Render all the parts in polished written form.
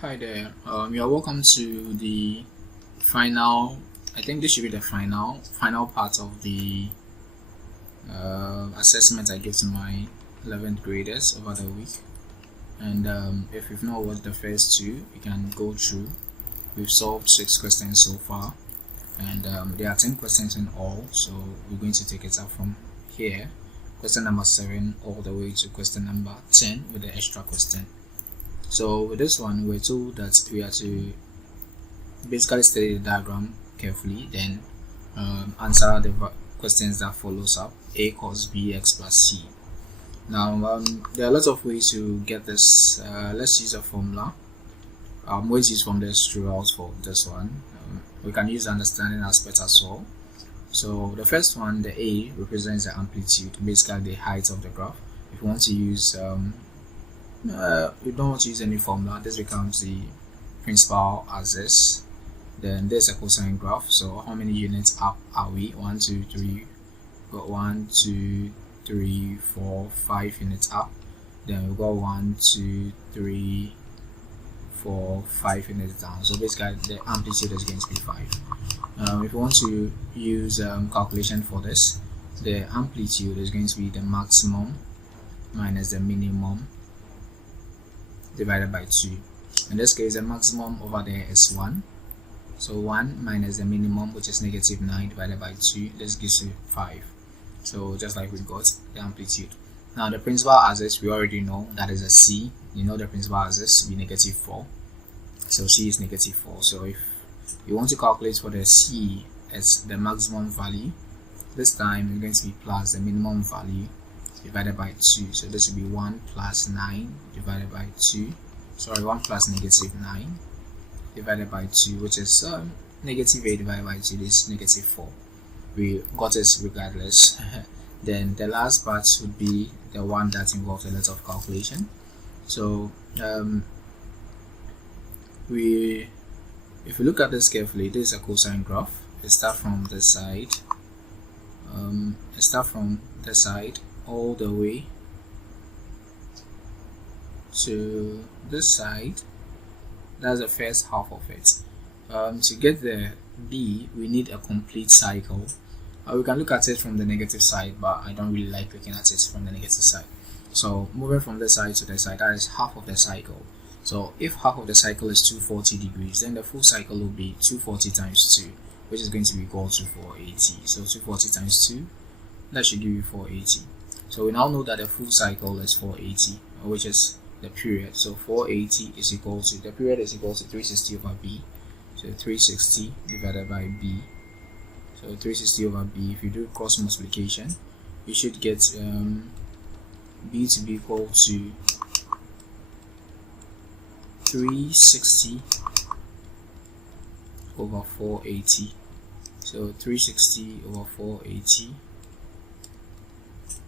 Hi there. You are welcome to the final. I think this should be the final part of the assessment I give to my 11th graders over the week. And if you've not watched the first two, you can go through. We've solved 6 questions so far, and there are 10 questions in all. So we're going to take it up from here. Question number 7 all the way to question number 10 with the extra question. So with this one, we're told that we are to basically study the diagram carefully, then answer the questions that follows up: a cos b x plus c. Now there are lots of ways to get this. Let's use a formula. I'm going to use formulas throughout for this one. We can use the understanding aspect as well. So the first one, the a, represents the amplitude, basically the height of the graph. If you want to use you don't want to use any formula, this becomes the principal axis. Then there's a cosine graph. So how many units up are we? 1, 2, 3. Got 1, 2, 3, 4, 5 units up. Then we got 1, 2, 3, 4, 5 units down. So basically the amplitude is going to be 5. If you want to use calculation for this, the amplitude is going to be the maximum minus the minimum divided by 2. In this case, the maximum over there is 1. So 1 minus the minimum, which is negative 9, divided by 2, this gives you 5. So just like we got the amplitude. Now the principal axis, we already know that is a c. You know the principal axis to be negative 4. So c is negative 4. So if you want to calculate for the c as the maximum value, this time it's going to be plus the minimum value divided by 2. So this will be 1 plus 9 divided by 2. Sorry, 1 plus negative 9 divided by 2, which is negative 8 divided by 2 is negative 4. We got it regardless. Then the last part would be the one that involves a lot of calculation. So if we look at this carefully, this is a cosine graph. It starts from the side. All the way to this side. That's the first half of it. To get the b, we need a complete cycle. We can look at it from the negative side, but I don't really like looking at it from the negative side. So moving from this side to the side, that is half of the cycle. So if half of the cycle is 240 degrees, then the full cycle will be 240 times 2, which is going to be equal to 480. So 240 times 2, that should give you 480. So we now know that the full cycle is 480, which is the period. So 480 is equal to, the period is equal to 360 over b. So 360 divided by b. So 360 over b, if you do cross multiplication, you should get b to be equal to 360 over 480. So 360 over 480.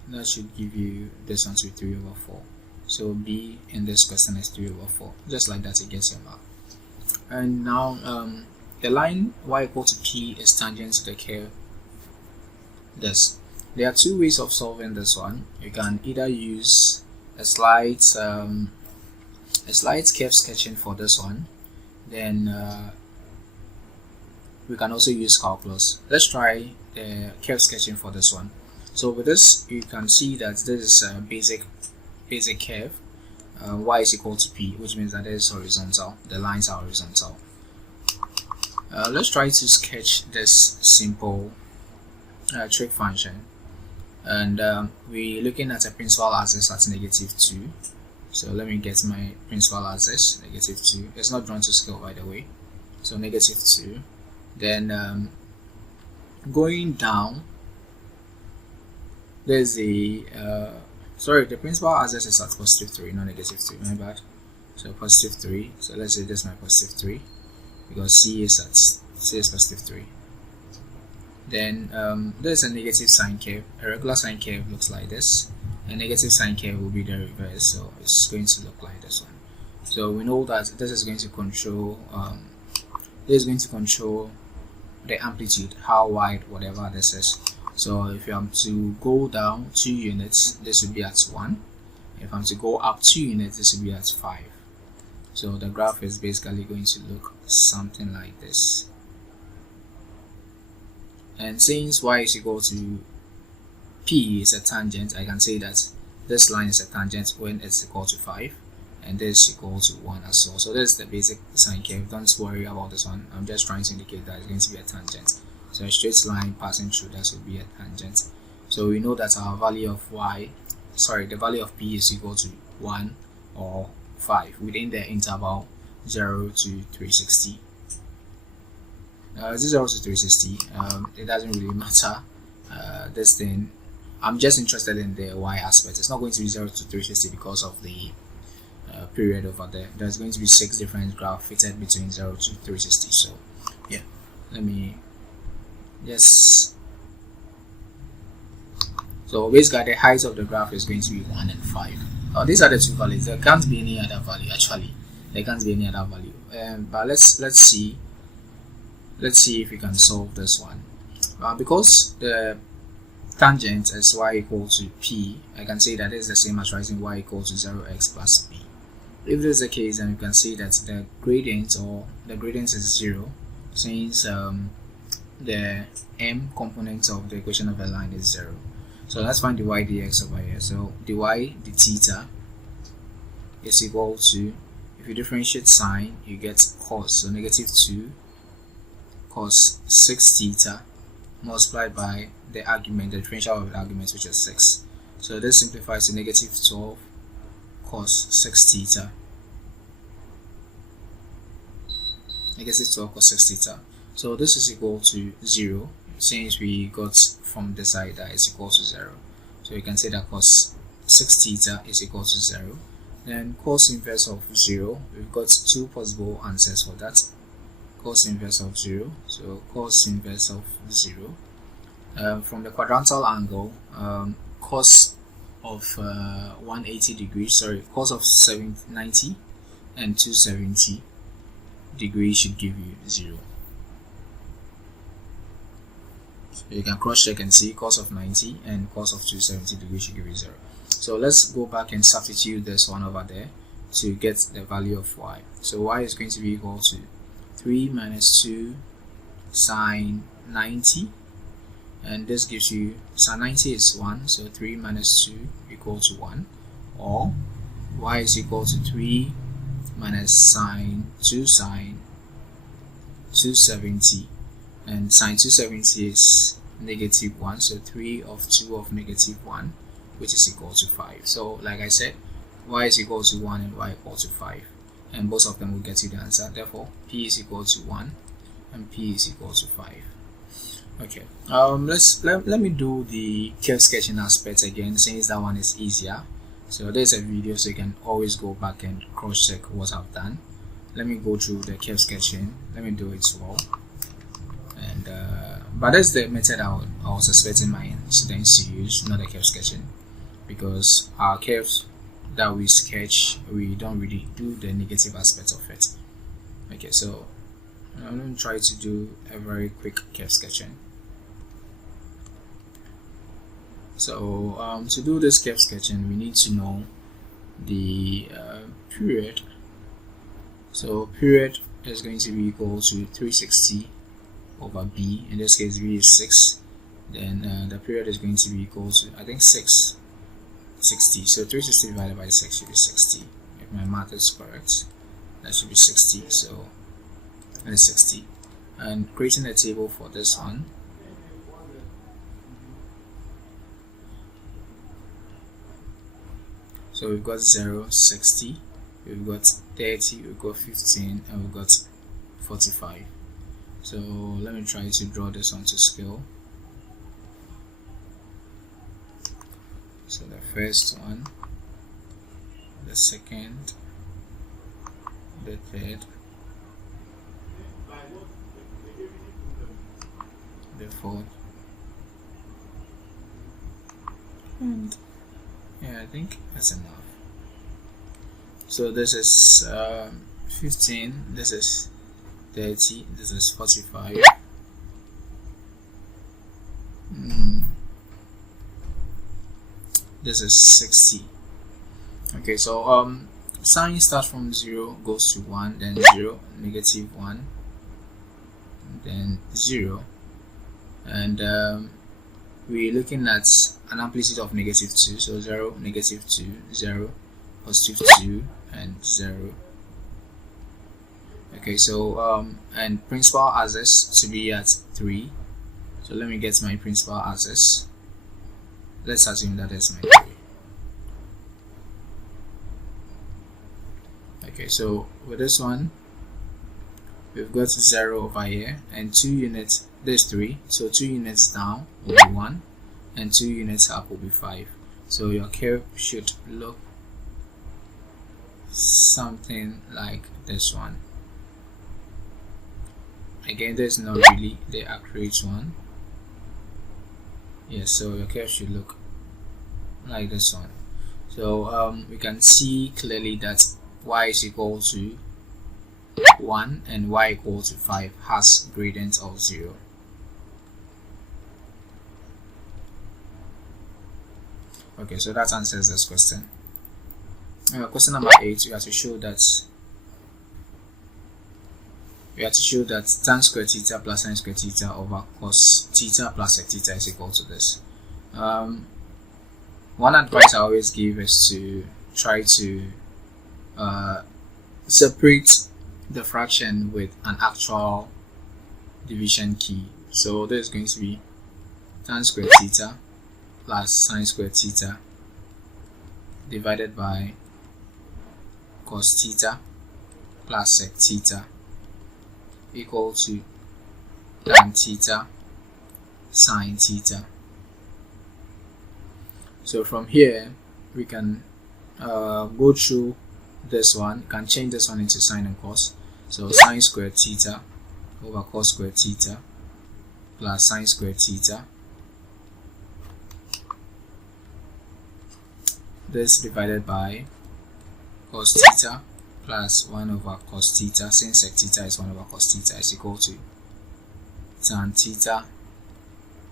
That should give you this one to 3 over 4. So b in this question is 3 over 4. Just like that, it gets your mark. And now the line y equal to p is tangent to the curve. There are two ways of solving this one. You can either use a slight curve sketching for this one. Then we can also use calculus. Let's try the curve sketching for this one. So with this, you can see that this is a basic curve. Y is equal to p, which means that it is horizontal. The lines are horizontal. Let's try to sketch this simple trig function. And we're looking at a principal axis at negative 2. So let me get my principal axis, negative 2. It's not drawn to scale, by the way. So negative 2. Then going down, there's the the principal axis is at positive 3, not negative 3, my bad. So positive 3. So let's say this is my positive 3, because c is positive 3. Then there's a negative sine curve. A regular sine curve looks like this. A negative sine curve will be the reverse, so it's going to look like this one. So we know that this is going to control the amplitude, how wide whatever this is. So if you have to go down 2 units, this will be at 1. If I'm to go up 2 units, this will be at 5. So the graph is basically going to look something like this. And since y is equal to p is a tangent, I can say that this line is a tangent when it's equal to 5, and this is equal to 1 as well. So this is the basic sine curve. Don't worry about this one. I'm just trying to indicate that it's going to be a tangent. So a straight line passing through that will be a tangent. So we know that our value of the value of p is equal to 1 or 5 within the interval 0 to 360. 0 to 360, it doesn't really matter. This thing, I'm just interested in the y aspect. It's not going to be 0 to 360 because of the period over there. There's going to be 6 different graphs fitted between 0 to 360. So yeah, let me just, so basically the height of the graph is going to be 1 and 5. These are the two values. There can't be any other value. Actually, there can't be any other value. But let's see if we can solve this one. Because the tangent is y equal to p, I can say that is the same as writing y equal to 0x plus b. If this is the case, then you can see that the gradient is 0, since the m component of the equation of a line is 0. So let's find dy dx over here. So dy d theta is equal to, if you differentiate sine, you get cos, so negative 2 cos 6 theta multiplied by the argument, the differential of the argument, which is 6. So this simplifies to negative 12 cos 6 theta. Negative 12 cos 6 theta. So this is equal to 0, since we got from the side that is equal to 0. So you can say that cos 6 theta is equal to 0. Then cos inverse of 0, we've got two possible answers for that. Cos inverse of 0, so cos inverse of 0. From the quadrantal angle, cos of 180 degrees, cos of 90 and 270 degrees should give you 0. So you can cross check and see cos of 90 and cos of 270 degrees should give you 0. So let's go back and substitute this one over there to get the value of y. So y is going to be equal to 3 minus 2 sine 90, and this gives you sine 90 is 1, so 3 minus 2 equal to 1, or y is equal to 3 minus sine 2 sine 270, and sine 270 is negative 1, so 3 of 2 of negative 1, which is equal to 5. So like I said, y is equal to 1 and y equal to 5, and both of them will get you the answer. Therefore p is equal to 1 and p is equal to 5. Okay, let me do the curve sketching aspect again, since that one is easier. So there's a video, so you can always go back and cross check what I've done. Let me go through the curve sketching. Let me do it well. And but that's the method I was expecting my students to use, not the curve sketching, because our curves that we sketch, we don't really do the negative aspect of it. Okay, so I'm going to try to do a very quick curve sketching. So to do this curve sketching, we need to know the period. So period is going to be equal to 360 over b. In this case, b is 6. Then the period is going to be equal to, I think, 60. So 360 divided by 6 should be 60. If my math is correct, that should be 60. So that is 60. And creating a table for this one. So we've got 0, 60, we've got 30, we've got 15, and we've got 45. So let me try to draw this one to scale. So the first one, the second, the third, the fourth, and yeah, I think that's enough. So this is 15, this is 30, this is 45. This is 60. Okay, so Sign starts from 0, goes to 1, then 0, negative 1, then 0, and we're looking at an amplitude of negative 2, so 0, negative 2, 0, positive 2, and 0. Okay, so and principal axis to be at 3, so let me get my principal axis. Let's assume that is my 3. Okay, so with this one, we've got 0 over here, and 2 units, there's 3, so 2 units down will be 1, and 2 units up will be 5. So your curve should look something like this one. Again, there's not really the accurate one. Yes, so your curve should look like this one. So we can see clearly that y is equal to 1 and y equal to 5 has gradient of 0. Okay, so that answers this question. Question number 8, we have to show that tan square theta plus sin square theta over cos theta plus sec theta is equal to this. One advice I always give is to try to separate the fraction with an actual division key. So there's going to be tan square theta plus sin square theta divided by cos theta plus sec theta equal to tan theta sin theta. So from here we can go through this one. You can change this one into sine and cos. So sine squared theta over cos squared theta plus sine squared theta. This divided by cos theta plus 1 over cos theta, since sec theta is 1 over cos theta, is equal to tan theta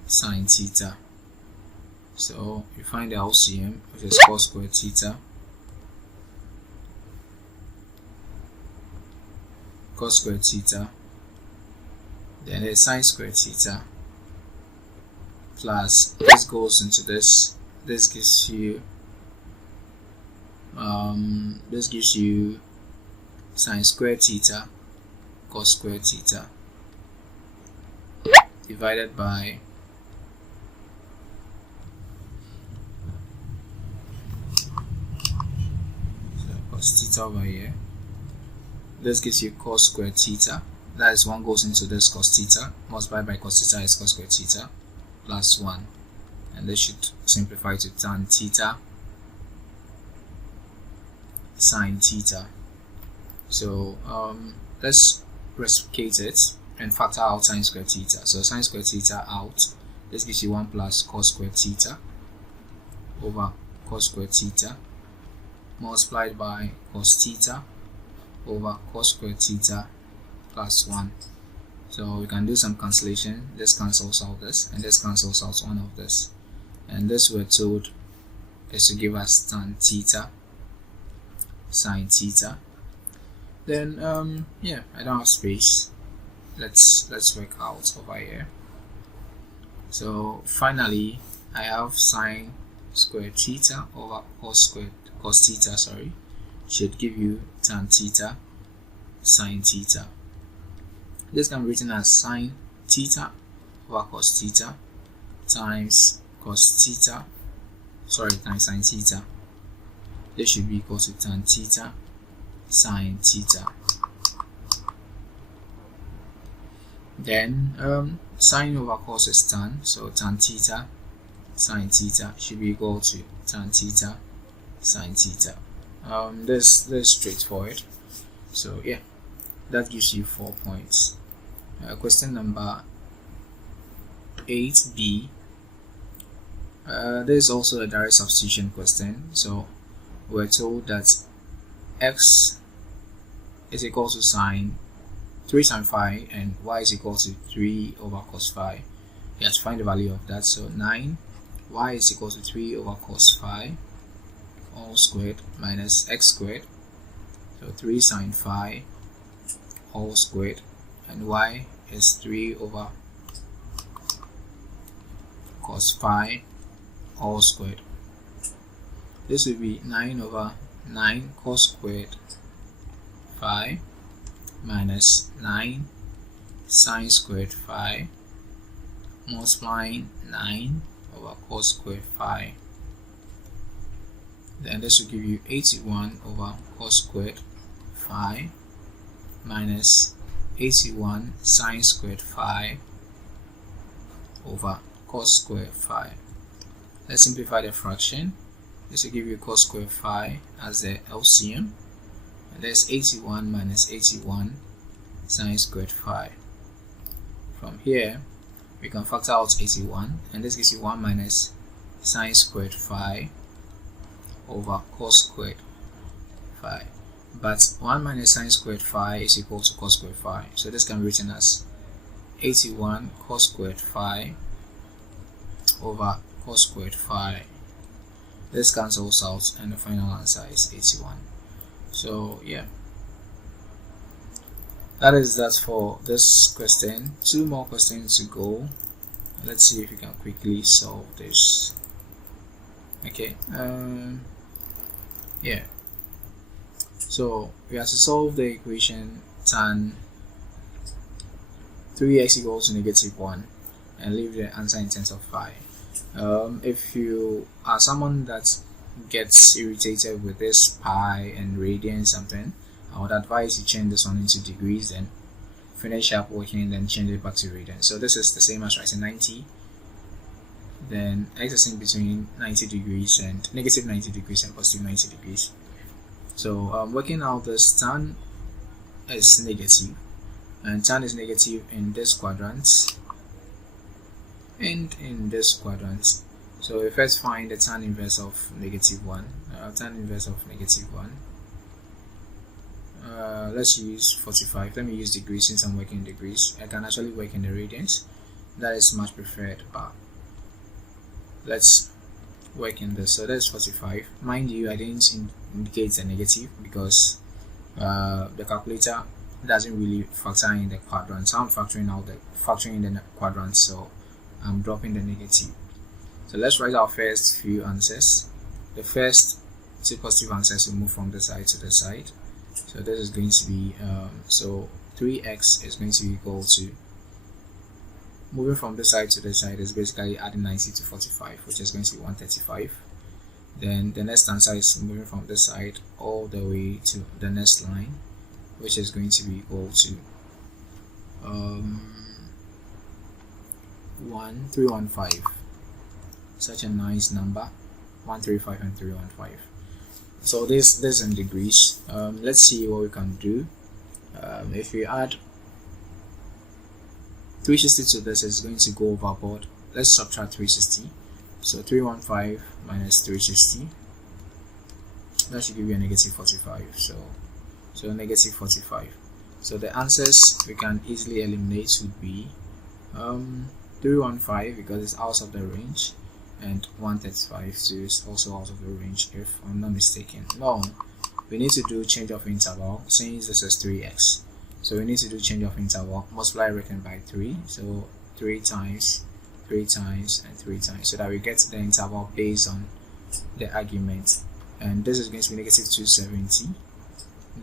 sin theta. So you find the LCM, which is cos squared theta cos squared theta, then there's sine squared theta plus this goes into this. This gives you sine squared theta cos squared theta divided by cos theta over here. This gives you cos squared theta. That is 1 goes into this cos theta, multiplied by cos theta is cos squared theta plus 1, and this should simplify to tan theta sin theta. So let's reciprocate it and factor out sine squared theta. So sine squared theta out, this gives you 1 plus cos squared theta over cos squared theta multiplied by cos theta over cos squared theta plus 1. So we can do some cancellation. This cancels out this, and this cancels out one of this, and this we're told is to give us tan theta sin theta. Then yeah, I don't have space. Let's work out over here. So finally I have sine squared theta over cos theta, sorry, should give you tan theta sin theta. This can be written as sine theta over cos theta times cos theta, times sin theta. This should be equal to tan theta sin theta. Then sine over cos is tan, so tan theta sin theta should be equal to tan theta sin theta. This is straightforward. So yeah, that gives you 4 points. Question number 8b. There is also a direct substitution question. So we're told that x is equal to sine 3 sin phi and y is equal to 3 over cos phi. You have to find the value of that. So 9 y is equal to 3 over cos phi all squared minus x squared So 3 sine phi all squared, and y is 3 over cos phi all squared. This will be 9 over 9 cos squared phi minus 9 sine squared phi multiplying 9 over cos squared phi. Then this will give you 81 over cos squared phi minus 81 sine squared phi over cos squared phi. Let's simplify the fraction. This will give you cos squared phi as the LCM, and that's 81 minus 81 sine squared phi. From here we can factor out 81, and this gives you 1 minus sine squared phi over cos squared phi. But 1 minus sine squared phi is equal to cos squared phi, so this can be written as 81 cos squared phi over cos squared phi. This cancels out, and the final answer is 81. So yeah, that is that for this question. 2 more questions to go. Let's see if we can quickly solve this. Okay, yeah, so we have to solve the equation tan 3x equals to -1 and leave the answer in terms of phi. If you are someone that gets irritated with this pi and radian something, I would advise you change this one into degrees, then finish up working, then change it back to radian. So this is the same as writing 90, then x is in between 90 degrees and -90 degrees and +90 degrees. So working out this, tan is negative, and tan is negative in this quadrant and in this quadrant. So we first find the tan inverse of -1. Tan inverse of -1. Let's use 45. Let me use degrees since I'm working in degrees. I can actually work in the radians. That is much preferred, but let's work in this. So that's 45. Mind you, I didn't indicate the negative because the calculator doesn't really factor in the quadrant. So I'm factoring in the quadrant, so I'm dropping the negative. So let's write our first few answers. The first 2 positive answers will move from the side to the side. So this is going to be so 3x is going to be equal to, moving from this side to the side is basically adding 90 to 45, which is going to be 135. Then the next answer is moving from this side all the way to the next line, which is going to be equal to 315. Such a nice number, 135 and 315. So this in degrees. Let's see what we can do. If we add 360 to this, is going to go overboard. Let's subtract 360. So 315 minus 360, that should give you a -45. So -45. So the answers we can easily eliminate would be 315 because it's out of the range, and 135 too is also out of the range, if I'm not mistaken. No, we need to do change of interval since this is 3x. So we need to do change of interval, multiply written by 3. So 3 times, 3 times, and 3 times, so that we get the interval based on the argument. And this is going to be -270.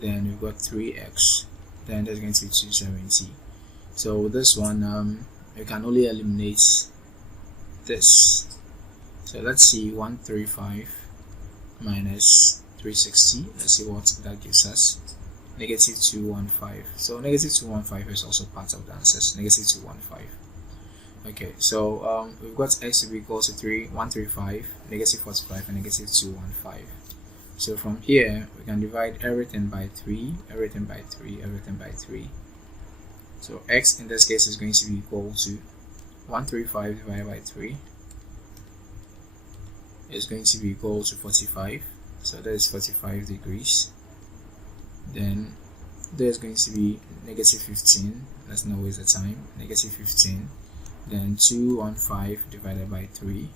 Then we've got 3x. Then there's going to be 270. So this one, we can only eliminate this. So let's see, 135 minus 360. Let's see what that gives us. -215. So -215 is also part of the answers. -215. Okay, so we've got x to be equal to 135, -45, and -215. So from here we can divide everything by 3, everything by 3, everything by 3. So x in this case is going to be equal to 135 divided by 3 is going to be equal to 45. So that is 45 degrees. Then there's going to be -15. Let's not waste the time. -15. Then 215 divided by 3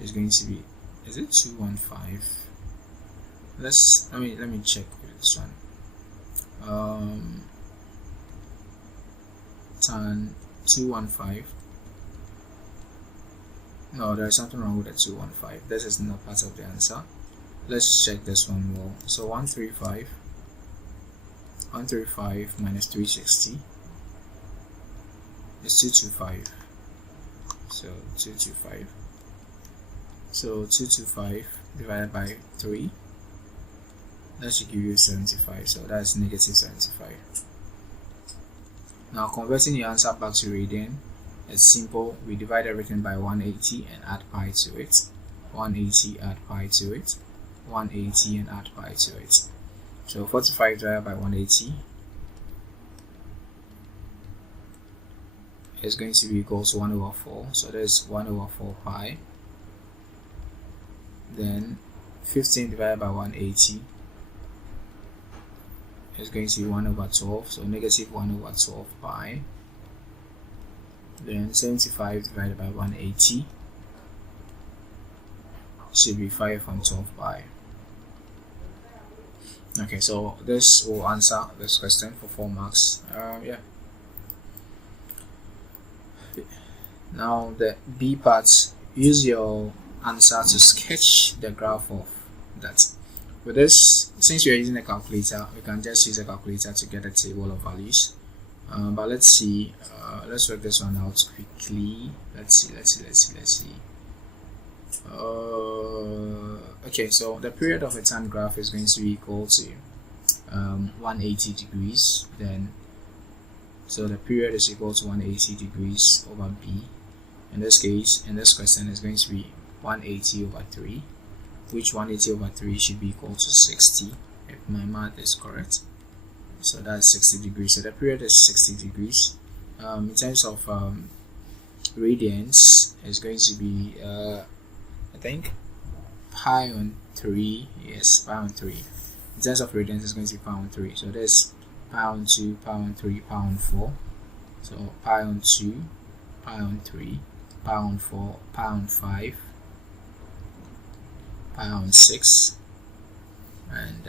is going to be, is it 215? let me check with this one. Tan 215. No, there's something wrong with the 215. This is not part of the answer. Let's check this one more. So 135 minus 360 is 225. So 225. So 225 divided by 3, that should give you 75. So that's negative 75. Now converting the answer back to radian, it's simple. We divide everything by 180 and add pi to it. 180 add pi to it. 180 and add pi to it. So 45 divided by 180 is going to be equal to 1 over 4. So there's 1 over 4 pi. Then 15 divided by 180 is going to be 1 over 12. So negative 1 over 12 pi. Then 75 divided by 180 should be 5 on 12 pi. Okay, so this will answer this question for 4 marks. Yeah. Now the B part, use your answer to sketch the graph of that. With this, since you're using a calculator, we can just use a calculator to get a table of values. But let's see. Let's work this one out quickly. Let's see. Okay, so the period of a tan graph is going to be equal to 180 degrees. Then, so the period is equal to 180 degrees over B. In this case, in this question, is going to be 180 over 3, which 180 over 3 should be equal to 60, if my math is correct. So that's 60 degrees. So the period is 60 degrees. In terms of radians, is going to be I think pi on 3. Yes, pi on 3. In terms of radians, it's going to be pi on 3. So there's pi on 2, pi on 3, pi on 4. So pi on 2, pi on 3, pi on 4, pi on 5, pi on 6, and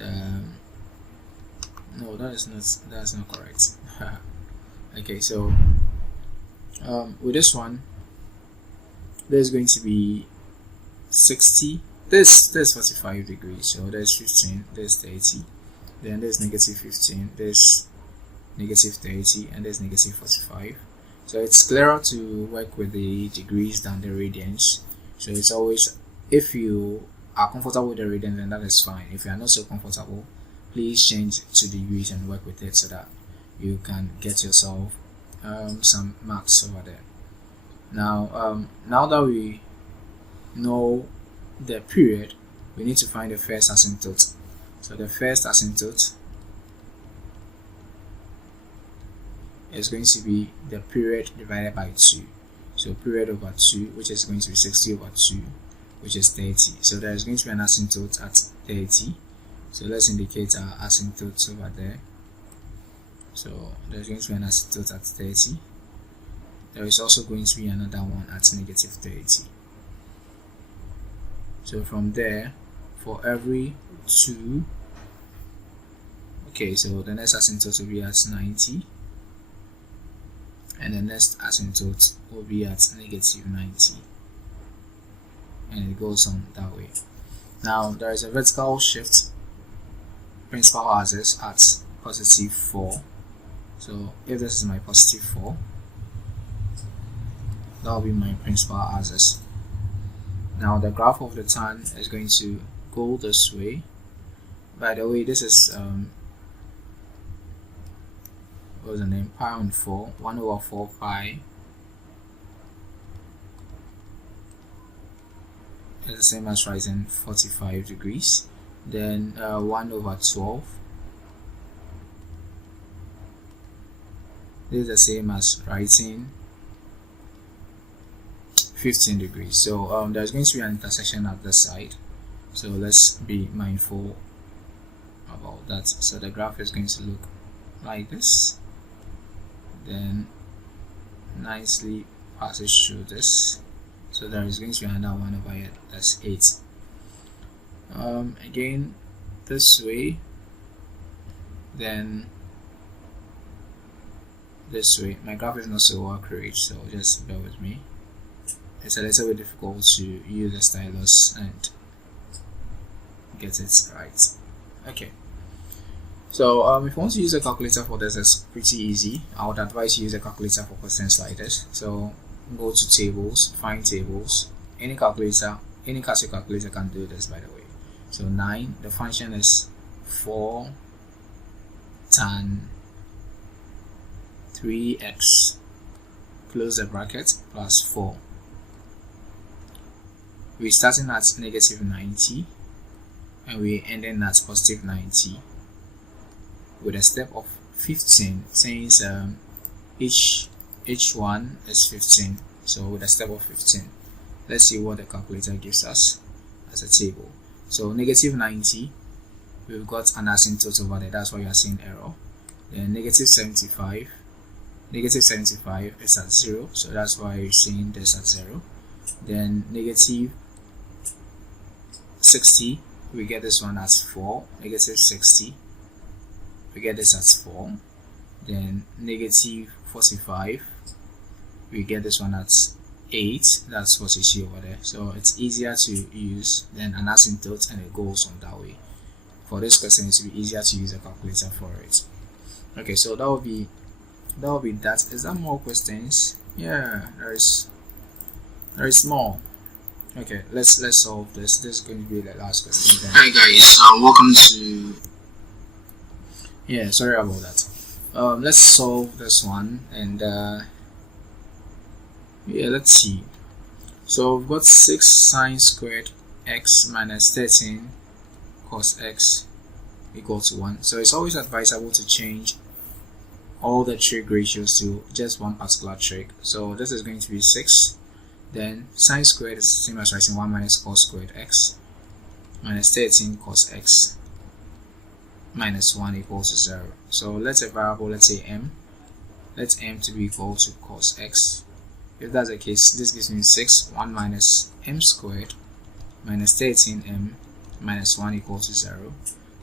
no, that's not correct. Okay, so with this one, there's going to be 60. There's 45 degrees. So there's 15. There's 30. Then there's negative 15. There's negative 30, and there's negative 45. So it's clearer to work with the degrees than the radians. So it's always, if you are comfortable with the radians, then that is fine. If you are not so comfortable, please change to degrees and work with it so that you can get yourself some marks over there. Now, now that we know the period, we need to find the first asymptote. So the first asymptote is going to be the period divided by 2. So period over 2, which is going to be 60 over 2, which is 30. So there is going to be an asymptote at 30. So let's indicate our asymptotes over there. So there's going to be an asymptote at 30. There is also going to be another one at negative 30. So from there, for every 2, okay, so the next asymptote will be at 90, and the next asymptote will be at negative 90, and it goes on that way. Now there is a vertical shift principal axis at positive 4. So if this is my positive 4, that will be my principal axis. Now the graph of the tan is going to go this way. By the way, this is what was the name? Pi on 4, 1 over 4 pi is the same as writing 45 degrees. Then 1 over 12 this is the same as writing 15 degrees. So there's going to be an intersection at the side, so let's be mindful about that. So the graph is going to look like this, then nicely passes through this. So there is going to be another one over here, that's 8. Again, this way, then this way. My graph is not so accurate, so just bear with me. It's a little bit difficult to use the stylus and get it right. Okay, so if you want to use a calculator for this, it's pretty easy. I would advise you use a calculator for questions like this. So go to tables, find tables. Any calculator, any Casio calculator can do this, by the way. So 9, the function is 4 tan 3x, close the bracket, plus 4. We're starting at negative 90 and we're ending at positive 90 with a step of 15, since each one is 15. So with a step of 15, let's see what the calculator gives us as a table. So negative 90, we've got an asymptote over there, that's why you are seeing error. Then negative 75 is at 0, so that's why you're seeing this at 0. Then negative 60, we get this one as 4. Negative 60, we get this as 4. Then negative 45, we get this one at 8. That's what you see over there. So it's easier to use than an asymptote, and it goes on that way. For this question, it will be easier to use a calculator for it. Okay, so that will be that. Is there more questions? Yeah, there is more. Okay, let's solve this. This is going to be the last question then. Hi guys, welcome to. Yeah, sorry about that. Let's solve this one, and yeah, let's see. So we've got 6 sine squared x minus 13 cos x equal to 1. So it's always advisable to change all the trig ratios to just one particular trig. So this is going to be 6. Then sine squared is the same as writing 1 minus cos squared x minus 13 cos x minus 1 equals to 0. So let's a variable, let's say m. Let m to be equal to cos x. If that's the case, this gives me 6, 1 minus m squared minus 13m minus 1 equals to 0.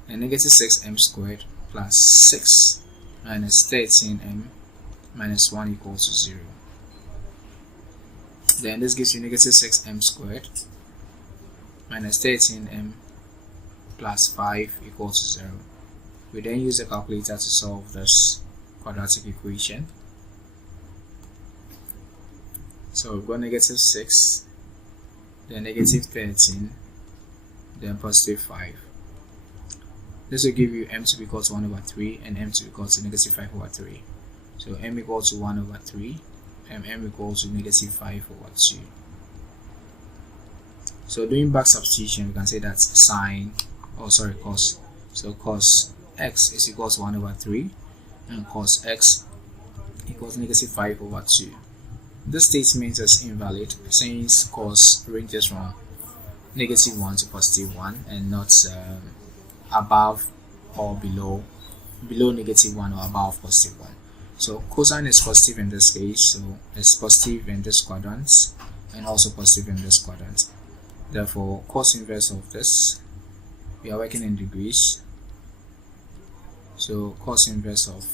And negative 6m squared plus 6 minus 13m minus 1 equals to 0. Then this gives you negative 6m squared minus 13m plus 5 equals to 0. We then use the calculator to solve this quadratic equation. So we've got negative 6, then negative 13, then positive 5. This will give you m to be equal to 1 over 3 and m to be equal to negative 5 over 3. So m equals to 1 over 3 and m equals to negative 5 over 2. So doing back substitution, we can say that cos. So cos x is equal to 1 over 3 and cos x equals negative 5 over 2. This statement is invalid since cos ranges from negative 1 to positive 1 and not above or below negative 1 or above positive 1. So cosine is positive in this case, so it's positive in this quadrant and also positive in this quadrant. Therefore, cos inverse of this, we are working in degrees, so cos inverse of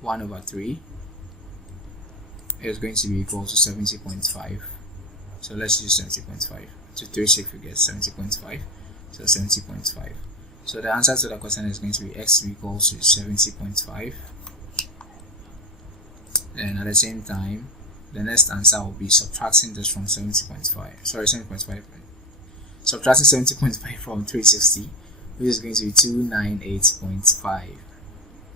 1 over 3 is going to be equal to 70.5. So let's use 70.5 to 3 6 figures, 70.5. So 70.5. So the answer to the question is going to be x equals to 70.5. And at the same time, the next answer will be subtracting this from 70.5. Sorry, 70.5. Subtracting 70.5 from 360, which is going to be 298.5.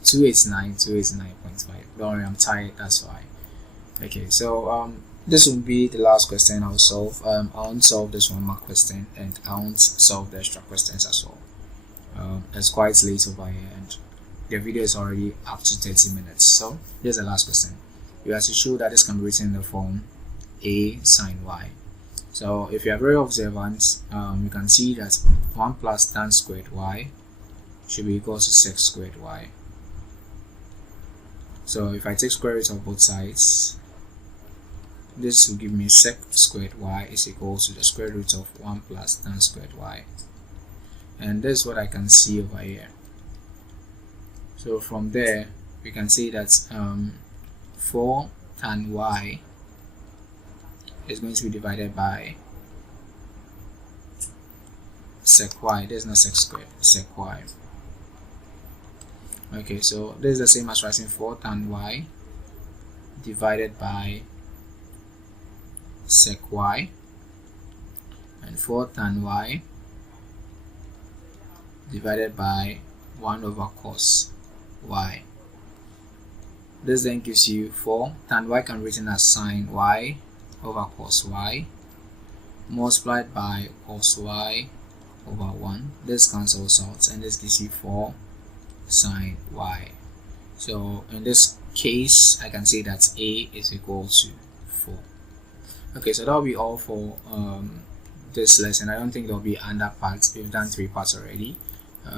289.5. Don't worry, I'm tired, that's why. Okay, so this will be the last question I'll solve. I won't solve this 1 mark question, and I won't solve the extra questions as well. It's quite late over here and the video is already up to 30 minutes. So here's the last question. You have to show that this can be written in the form a sine y. So if you are very observant, you can see that 1 plus tan squared y should be equal to sec squared y. So if I take square root of both sides, this will give me sec squared y is equal to the square root of 1 plus tan squared y. and this is what I can see over here. So from there we can see that 4 tan y is going to be divided by sec y. There's no sec squared, sec y. Okay, so this is the same as writing 4 tan y divided by sec y, and 4 tan y divided by 1 over cos y. This then gives you 4 tan y can be written as sine y over cos y multiplied by cos y over 1. This cancels out, and this gives you 4 sine y. So in this case, I can say that A is equal to 4. Okay, so that will be all for this lesson. I don't think there will be under parts. We've done 3 parts already.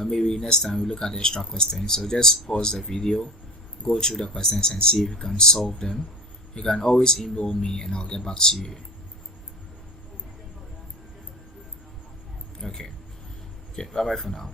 Maybe next time we look at the extra questions. So just pause the video, go through the questions and see if you can solve them. You can always email me and I'll get back to you. Okay, bye bye for now.